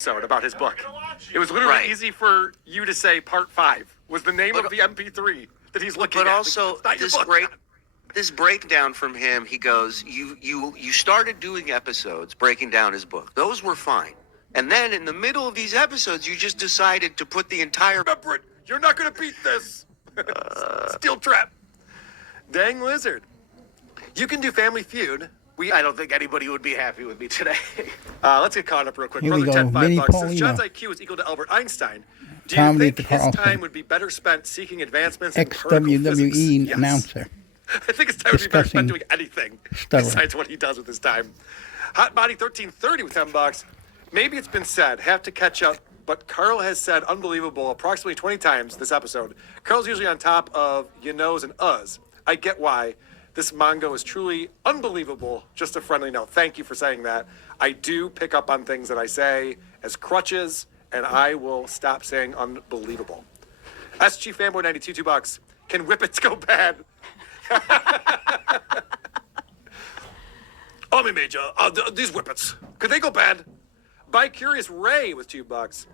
episode about his book. It was literally easy for you to say part 5 was the name of the MP3 that he's looking at. But also, this breakdown from him, he goes, you started doing episodes breaking down his book. Those were fine. And then in the middle of these episodes, you just decided to put the entire... Remember it. You're not going to beat this. Steel trap. Dang lizard. You can do Family Feud. I don't think anybody would be happy with me today. Let's get caught up real quick. Here we Brother go. 10, $5 Vinnie, bucks. Since paulino. John's IQ is equal to Albert Einstein, do Comedy you at the think his Carlson. time would be better spent seeking advancements in particle Ex-WWE physics? Yes. announcer. I think his time would be better spent doing anything stuttering. besides what he does with his time. Hot Body 1330 with $10. Maybe it's been said, have to catch up, but Carl has said unbelievable approximately 20 times this episode. Carl's usually on top of you knows and us. I get why. This Mongo is truly unbelievable. Just a friendly note. Thank you for saying that. I do pick up on things that I say as crutches, and I will stop saying unbelievable. SG Fanboy 92, $2. Can whippets go bad? Army Major, these whippets, could they go bad? By Curious Ray with $2.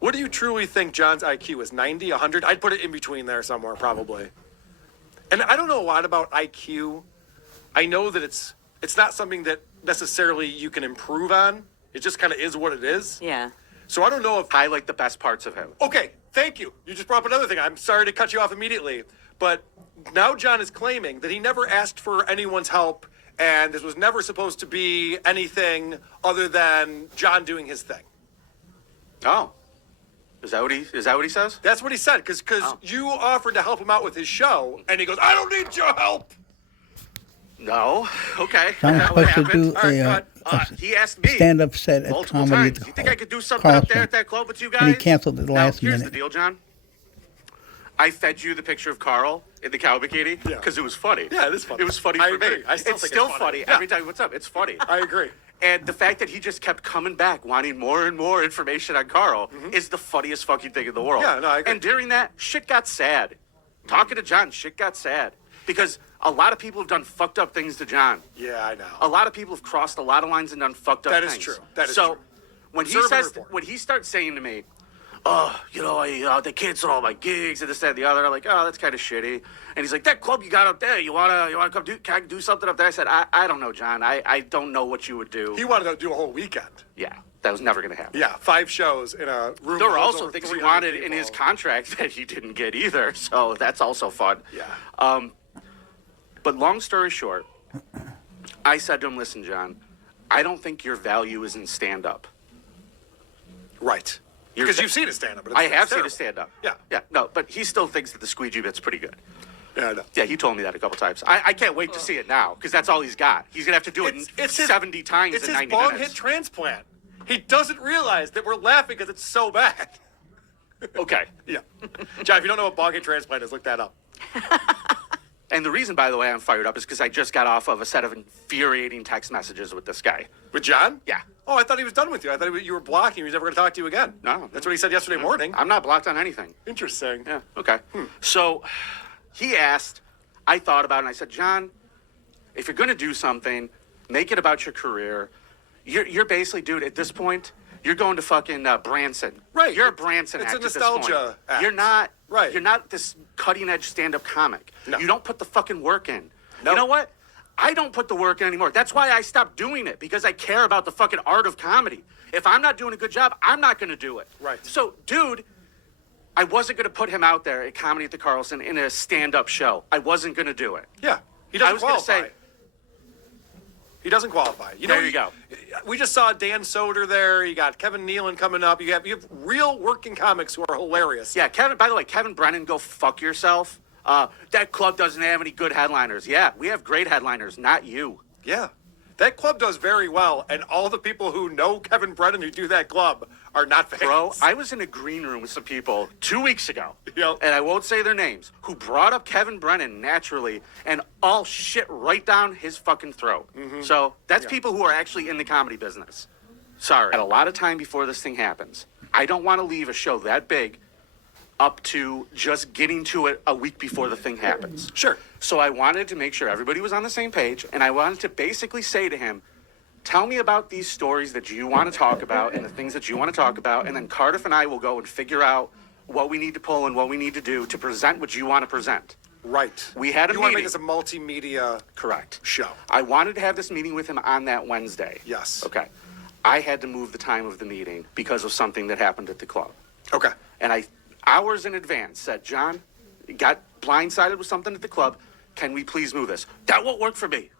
What do you truly think John's IQ is? 90, 100? I'd put it in between there somewhere, probably. And I don't know a lot about IQ. I know that it's not something that necessarily you can improve on. It just kind of is what it is. Yeah. So I don't know if... I like the best parts of him. Okay, thank you. You just brought up another thing. I'm sorry to cut you off immediately. But now John is claiming that he never asked for anyone's help, and this was never supposed to be anything other than John doing his thing. Oh. Is that what he says? That's what he said, because you offered to help him out with his show, and he goes, I don't need your help. No. Okay. John's That what supposed to happened? do He asked me stand-up set at multiple Comedy times. at the You think I could do something up there at that club with you guys? And he canceled it last Here's minute. the deal, John. I fed you the picture of Carl in the cow bikini because it was funny. Yeah, it is funny. It was funny I for agree. me. I still it's think still it's funny. Yeah. Every time, what's up? It's funny. I agree. And the fact that he just kept coming back, wanting more and more information on Carl, is the funniest fucking thing in the world. Yeah, no, I agree. And during that, shit got sad. Talking to John, shit got sad. Because a lot of people have done fucked up things to John. Yeah, I know. A lot of people have crossed a lot of lines and done fucked up That things. is true. That is so, true. when he Observe and says, report. when he starts saying to me, oh, you know, they canceled all my gigs and this, that, and the other. I'm like, oh, that's kind of shitty. And he's like, that club you got up there, you wanna come do? Can I do something up there? I said, I don't know, John. I don't know what you would do. He wanted to do a whole weekend. Yeah, that was never gonna happen. Yeah, 5 shows in a room. There were with also over things he 300 wanted people. in his contract that he didn't get either. So that's also fun. Yeah. But long story short, I said to him, listen, John, I don't think your value is in stand-up. Right. Because you've seen his stand-up. But I it's have seen terrible. his stand-up. Yeah. Yeah, no, but he still thinks that the squeegee bit's pretty good. Yeah, I know. Yeah, he told me that a couple times. I can't wait to see it now, because that's all he's got. He's going to have to do it It's his- 70 times It's in his 90 bong minutes. hit transplant. He doesn't realize that we're laughing because it's so bad. Okay. Yeah. John, if you don't know what bong hit transplant is, look that up. And the reason, by the way, I'm fired up is because I just got off of a set of infuriating text messages with this guy. With John? Yeah. Oh, I thought he was done with you. I thought you were blocking. He was never going to talk to you again. No. That's what he said yesterday morning. I'm not blocked on anything. Interesting. Yeah, okay. So he asked, I thought about it, and I said, John, if you're going to do something, make it about your career. You're basically, dude, at this point, you're going to fucking Branson. Right. You're a Branson It's act a at this nostalgia point. act. You're not. Right. You're not this cutting-edge stand-up comic. No. You don't put the fucking work in. No. You know what? I don't put the work in anymore. That's why I stopped doing it, because I care about the fucking art of comedy. If I'm not doing a good job, I'm not going to do it. Right. So, dude, I wasn't going to put him out there at Comedy at the Carlson in a stand-up show. I wasn't going to do it. Yeah. He doesn't I was going to qualify. say, He doesn't qualify. There you go. We just saw Dan Soder there. You got Kevin Nealon coming up. You have real working comics who are hilarious. yeah, Kevin, by the way, Kevin Brennan, go fuck yourself. That club doesn't have any good headliners. Yeah, we have great headliners, not you. Yeah. That club does very well, and all the people who know Kevin Brennan who do that club are not fans. Bro, I was in a green room with some people 2 weeks ago, Yep. and I won't say their names, who brought up Kevin Brennan naturally and all shit right down his fucking throat. So that's people who are actually in the comedy business. Sorry. At a lot of time before this thing happens. I don't want to leave a show that big up to just getting to it a week before the thing happens. Sure. So I wanted to make sure everybody was on the same page, and I wanted to basically say to him, tell me about these stories that you want to talk about and the things that you want to talk about, and then Cardiff and I will go and figure out what we need to pull and what we need to do to present what you want to present. Right. We had a You meeting. want to make this a multimedia Correct. show. I wanted to have this meeting with him on that Wednesday. Yes. Okay. I had to move the time of the meeting because of something that happened at the club. Okay. And I, hours in advance, said, John, got blindsided with something at the club. Can we please move this? That won't work for me.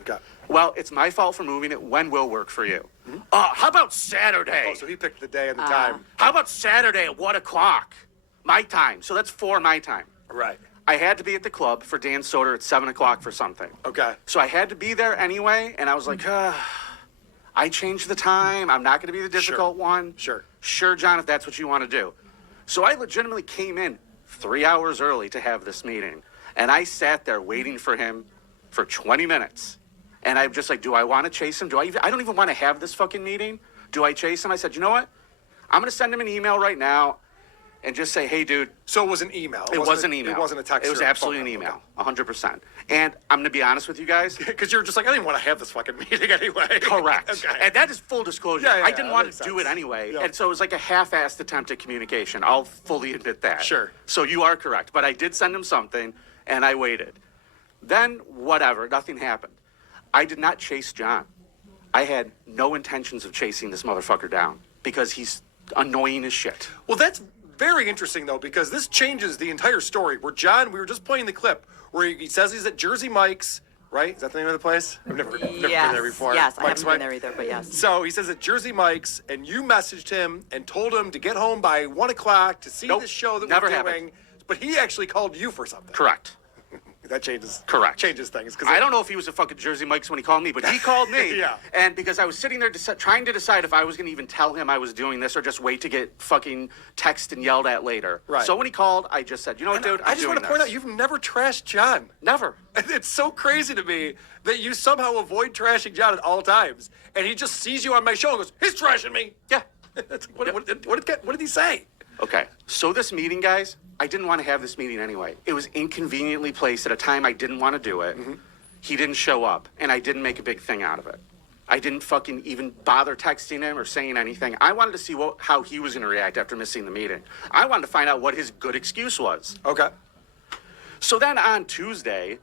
Okay. Well, it's my fault for moving it. When will work for you? How about Saturday? Oh, so he picked the day and the time. How about Saturday at 1 o'clock? My time. So that's 4 my time. Right. I had to be at the club for Dan Soder at 7 o'clock for something. Okay. So I had to be there anyway, and I was like, I changed the time. I'm not going to be the difficult one. Sure. Sure, John, if that's what you want to do. So I legitimately came in 3 hours early to have this meeting, and I sat there waiting for him for 20 minutes. And I'm just like, do I want to chase him? I don't even want to have this fucking meeting. Do I chase him? I said, you know what? I'm going to send him an email right now and just say, hey, dude. So it was an email. It was an email. It wasn't a text. It was or a absolutely phone an call. email, 100%. And I'm going to be honest with you guys. Because you're just like, I didn't want to have this fucking meeting anyway. Correct. Okay. And that is full disclosure. Yeah, I didn't that want makes to do sense. it anyway. Yeah. And so it was like a half-assed attempt at communication. I'll fully admit that. Sure. So you are correct. But I did send him something, and I waited. Then, whatever, nothing happened. I did not chase John. I had no intentions of chasing this motherfucker down because he's annoying as shit. Well, that's very interesting, though, because this changes the entire story. Where John, we were just playing the clip where he says he's at Jersey Mike's, right? Is that the name of the place? I've never been there before. Yes, I Mike's haven't been there either, but yes. So he says at Jersey Mike's, and you messaged him and told him to get home by 1 o'clock to see Nope, the show that never we're happened. doing. But he actually called you for something. Correct. That changes. Correct. Changes things. I don't know if he was a fucking Jersey Mike's when he called me, but he called me. Yeah. And because I was sitting there trying to decide if I was going to even tell him I was doing this or just wait to get fucking texted and yelled at later. Right. So when he called, I just said, you know what, dude, I just want to point out, you've never trashed John. Never. It's so crazy to me that you somehow avoid trashing John at all times, and he just sees you on my show and goes, "He's trashing me." Yeah. What did he say? Okay. So this meeting, guys, I didn't want to have this meeting anyway. It was inconveniently placed at a time I didn't want to do it. Mm-hmm. He didn't show up, and I didn't make a big thing out of it. I didn't fucking even bother texting him or saying anything. I wanted to see how he was going to react after missing the meeting. I wanted to find out what his good excuse was. Okay. So then on Tuesday,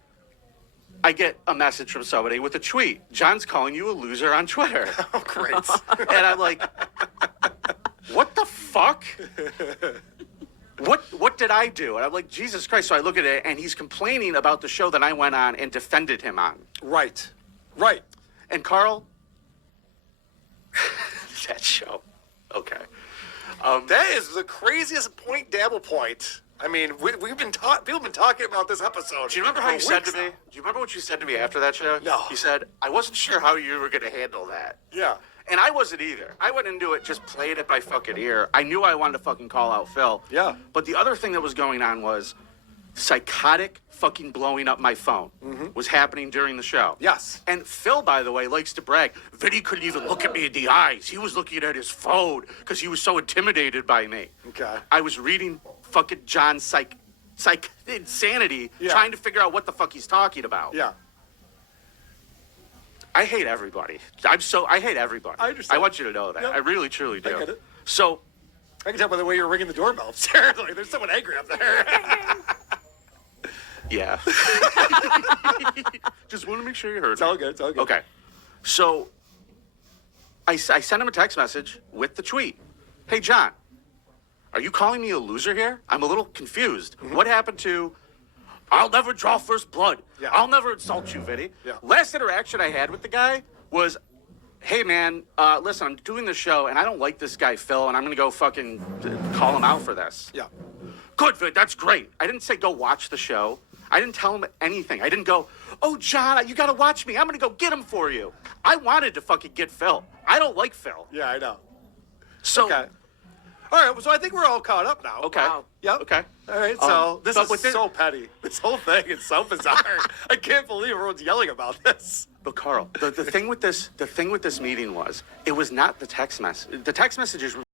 I get a message from somebody with a tweet. John's calling you a loser on Twitter. Oh, great. And I'm like, what the fuck? What did I do? And I'm like, Jesus Christ. So I look at it, and he's complaining about the show that I went on and defended him on. Right. Right. And Carl, that show. Okay. That is the craziest point dabble point. I mean, people have been talking about this episode. Do you remember how you said to me? Do you remember what you said to me after that show? No. You said, I wasn't sure how you were going to handle that. Yeah. And I wasn't either. I went into it just playing it by fucking ear. I knew I wanted to fucking call out Phil. Yeah. But the other thing that was going on was psychotic fucking blowing up my phone was happening during the show. Yes. And Phil, by the way, likes to brag. Vinny couldn't even look at me in the eyes. He was looking at his phone because he was so intimidated by me. Okay. I was reading fucking John's psych insanity, Yeah. trying to figure out what the fuck he's talking about. Yeah. I hate everybody. I hate everybody. I understand. I want you to know that. Yep. I really, truly do. I get it. So, I can tell by the way you're ringing the doorbell. Seriously, there's someone angry up there. yeah. Just want to make sure you heard It's me. all good. It's all good. Okay. So, I sent him a text message with the tweet. Hey, John, are you calling me a loser here? I'm a little confused. What happened to, I'll never draw first blood. Yeah. I'll never insult you, Vinny. Yeah. Last interaction I had with the guy was, hey, man, listen, I'm doing this show, and I don't like this guy, Phil, and I'm going to go fucking call him out for this. Yeah. Good, Vin, that's great. I didn't say go watch the show. I didn't tell him anything. I didn't go, oh, John, you got to watch me. I'm going to go get him for you. I wanted to fucking get Phil. I don't like Phil. Yeah, I know. So, Okay. All right, so I think we're all caught up now. okay. Wow. Yep. Okay. All right, so this but is within- so petty. This whole thing is so bizarre. I can't believe everyone's yelling about this. But Carl, the thing with this meeting was, it was not the text message. The text messages